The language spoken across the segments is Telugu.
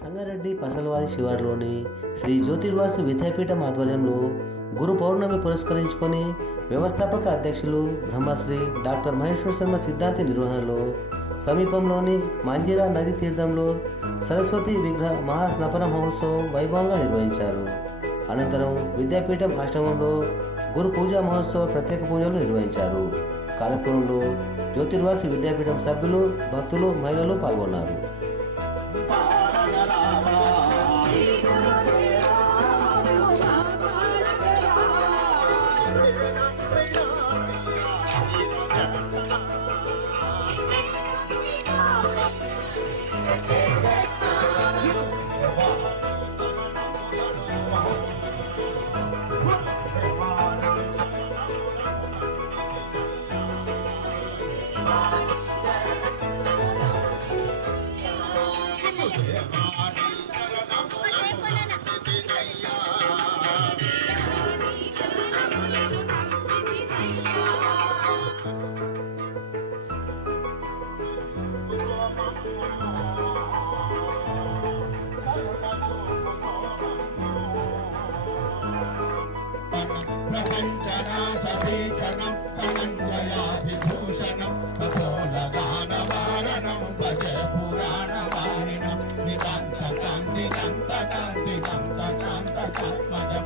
సంగారెడ్డి పసలవాది శివారులోని శ్రీ జ్యోతిర్వాసు విద్యాపీఠం ఆధ్వర్యంలో గురు పౌర్ణమి పురస్కరించుకొని వ్యవస్థాపక అధ్యక్షులు బ్రహ్మశ్రీ డాక్టర్ మహేశ్వర శర్మ సిద్ధాంతి నిర్వహణలో సమీపంలోని మాంజీరా నది తీర్థంలో సరస్వతి విగ్రహ మహాస్నపన మహోత్సవం వైభవంగా నిర్వహించారు. అనంతరం విద్యాపీఠం ఆశ్రమంలో గురు పూజా మహోత్సవ ప్రత్యేక పూజలు నిర్వహించారు. కార్యక్రమంలో జ్యోతిర్వాసు విద్యాపీఠం సభ్యులు భక్తులు మహిళలు పాల్గొన్నారు. ప్రపంచనాశీషణం ధనంజయాభిభూషణం కఠోరదానవారణం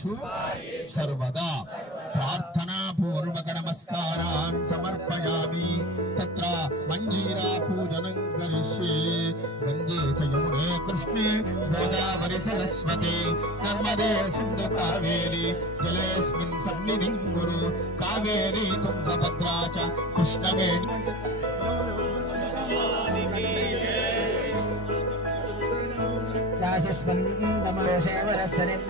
కార్యేషు సర్వదా ప్రార్థనా పూర్వక నమస్కారాన్ సమర్పయామి. తత్ర మంజీరా పూజనం కరిష్యే గంగే చ యమునే కృష్ణే గోదావరి సరస్వతి. నర్మదే సింధు కావేరి జలేస్మిన్ సన్నిధిం గురు. కావేరి తుంగభద్రా शिष्वन्दमाशेवरस्सरिम्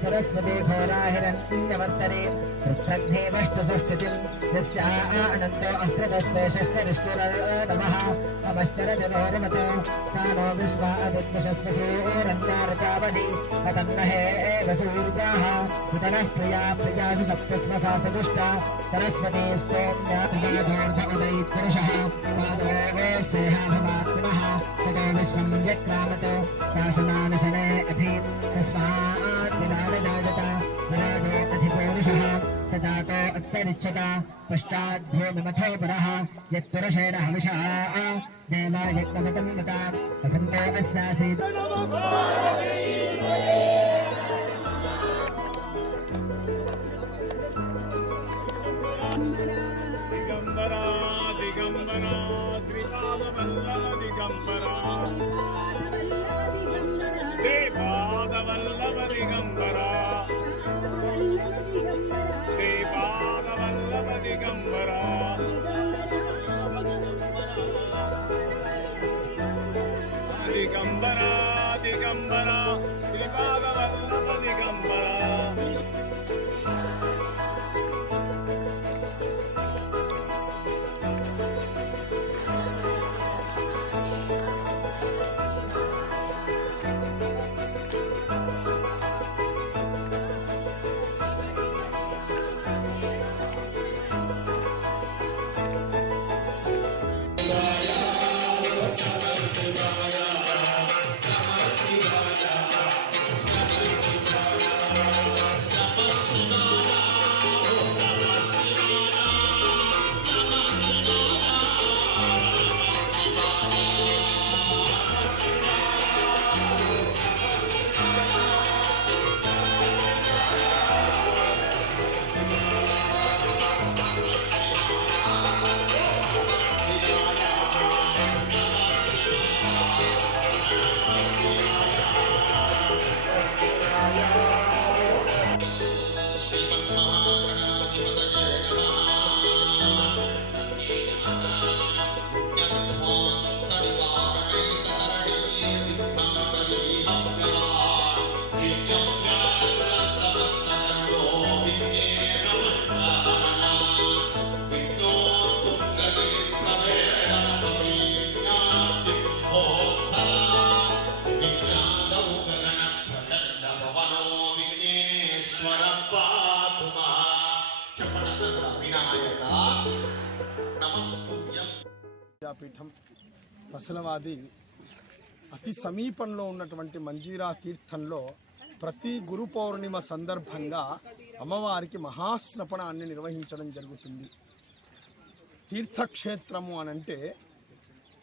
सरस्वती घोराहिरण्यवर्तने पृथग्देवष्टसृष्टितिम् यस्या अनन्तो अहृतस्वेषष्टरिष्टुरनमः अमश्चरजरोरमतो सा नो विश्वा अदिद्विषस्वसूरन्नारतावनि पतन्नहे एव सूर्याः। उदनः प्रिया प्रियासु सप्तस्व सा सदुष्टा। सरस्वती स्तोम्या पुरुषः पादवेवेसेहाभवात्मनः ततो विश्वं व्यक्रामतो स शासनानुशने अभि तस्माद्विलालदायता विराजे अधिपौरुषः सदा तो अत्तरिच्यत पश्चाद्धो विमथो पुरः यत्पुरुषेण हविषः देवायज्ञमतन्वता वसन्तो अस्यासीत्। वल्लभदिगम्बरा श्रीपादवल्लभदिगम्बरा విద్యాపీఠం ప్రసలవాది అతి సమీపంలో ఉన్నటువంటి మంజీరా తీర్థంలో ప్రతి గురు పౌర్ణిమ సందర్భంగా అమ్మవారికి మహాస్నపణాన్ని నిర్వహించడం జరుగుతుంది. తీర్థక్షేత్రము అనంటే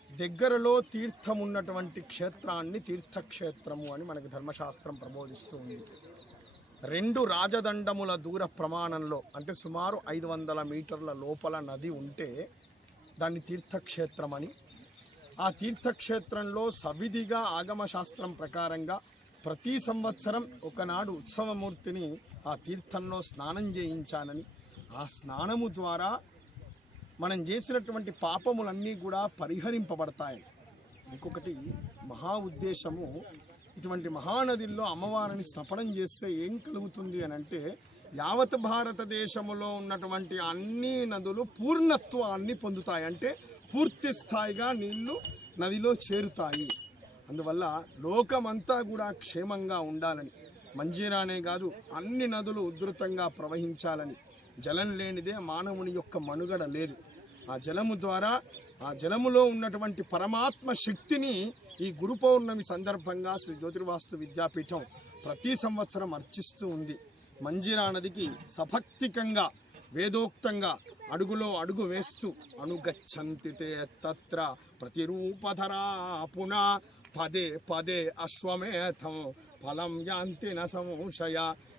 దగ్గరలో తీర్థం ఉన్నటువంటి క్షేత్రాన్ని తీర్థక్షేత్రము అని మనకు ధర్మశాస్త్రం ప్రబోధిస్తూ ఉంది. రెండు రాజదండముల దూర ప్రమాణంలో అంటే సుమారు ఐదు వందల మీటర్ల లోపల నది ఉంటే దాన్ని తీర్థక్షేత్రం అని ఆ తీర్థక్షేత్రంలో సవిధిగా ఆగమ శాస్త్రం ప్రకారంగా ప్రతి సంవత్సరం ఒకనాడు ఉత్సవమూర్తిని ఆ తీర్థంలో స్నానం చేయించానని. ఆ స్నానము ద్వారా మనం చేసినటువంటి పాపములన్నీ కూడా పరిహరింపబడతాయి. ఇంకొకటి మహా ఉద్దేశము ఇటువంటి మహానదిల్లో అమ్మవారిని స్నపనం చేస్తే ఏం కలుగుతుంది అని అంటే యావత్ భారతదేశంలో ఉన్నటువంటి అన్ని నదులు పూర్ణత్వాన్ని పొందుతాయి. అంటే పూర్తి స్థాయిగా నీళ్ళు నదిలో చేరుతాయి. అందువల్ల లోకమంతా కూడా క్షేమంగా ఉండాలని మంజీరానే కాదు అన్ని నదులు ఉధృతంగా ప్రవహించాలని. జలం లేనిదే మానవుని యొక్క మనుగడ లేదు. ఆ జలము ద్వారా ఆ జలములో ఉన్నటువంటి పరమాత్మ శక్తిని ఈ గురు పౌర్ణమి సందర్భంగా శ్రీ జ్యోతిర్వాస్తు విద్యాపీఠం ప్రతి సంవత్సరం అర్చిస్తూ ఉంది. మంజీరా నదికి సభక్తికంగా వేదోక్తంగా అడుగులో అడుగు వేస్తూ అనుగచ్చంతి తత్ర ప్రతిరూపధరా పునా పదే పదే అశ్వమేధం ఫలం యాంతి సంశయ.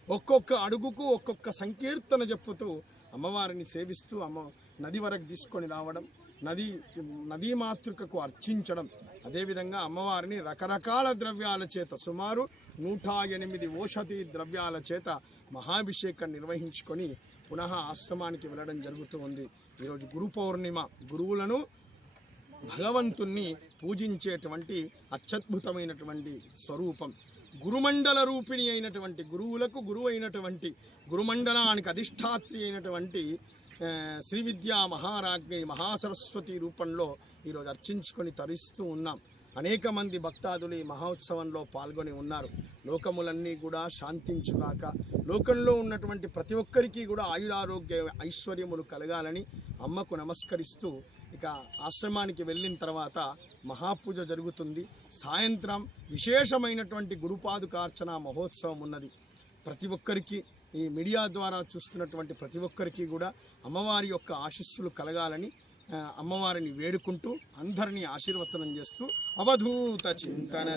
ఒక్కొక్క అడుగుకు ఒక్కొక్క సంకీర్తన చెప్పుతూ అమ్మవారిని సేవిస్తూ అమ్మ నది వరకు తీసుకొని రావడం నది నదీ మాతృకకు అర్చించడం అదేవిధంగా అమ్మవారిని రకరకాల ద్రవ్యాల చేత సుమారు నూట ఎనిమిది ఓషధి ద్రవ్యాల చేత మహాభిషేకం నిర్వహించుకొని పునః ఆశ్రమానికి వెళ్ళడం జరుగుతూ ఉంది. ఈరోజు గురు పౌర్ణిమ. గురువులను భగవంతుణ్ణి పూజించేటువంటి అత్యద్భుతమైనటువంటి స్వరూపం. గురుమండల రూపిణి అయినటువంటి గురువులకు గురువు అయినటువంటి గురుమండలానికి అధిష్టాత్రి అయినటువంటి శ్రీ విద్యా మహారాజ్ఞి మహాసరస్వతి రూపంలో ఈరోజు అర్చించుకొని తరిస్తూ ఉన్నాం. అనేక మంది భక్తాదులు ఈ మహోత్సవంలో పాల్గొని ఉన్నారు. లోకములన్నీ కూడా శాంతించుగాక లోకంలో ఉన్నటువంటి ప్రతి ఒక్కరికి కూడా ఆయురారోగ్య ఐశ్వర్యములు కలగాలని అమ్మకు నమస్కరిస్తూ ఇక ఆశ్రమానికి వెళ్ళిన తర్వాత మహాపూజ జరుగుతుంది. సాయంత్రం విశేషమైనటువంటి గురుపాదుకార్చన మహోత్సవం ఉన్నది. ప్రతి ఒక్కరికి ఈ మీడియా ద్వారా చూస్తున్నటువంటి ప్రతి ఒక్కరికి కూడా అమ్మవారి యొక్క ఆశీస్సులు కలగాలని అమ్మవారిని వేడుకుంటూ అందరినీ ఆశీర్వచనం చేస్తూ అవధూత చింతన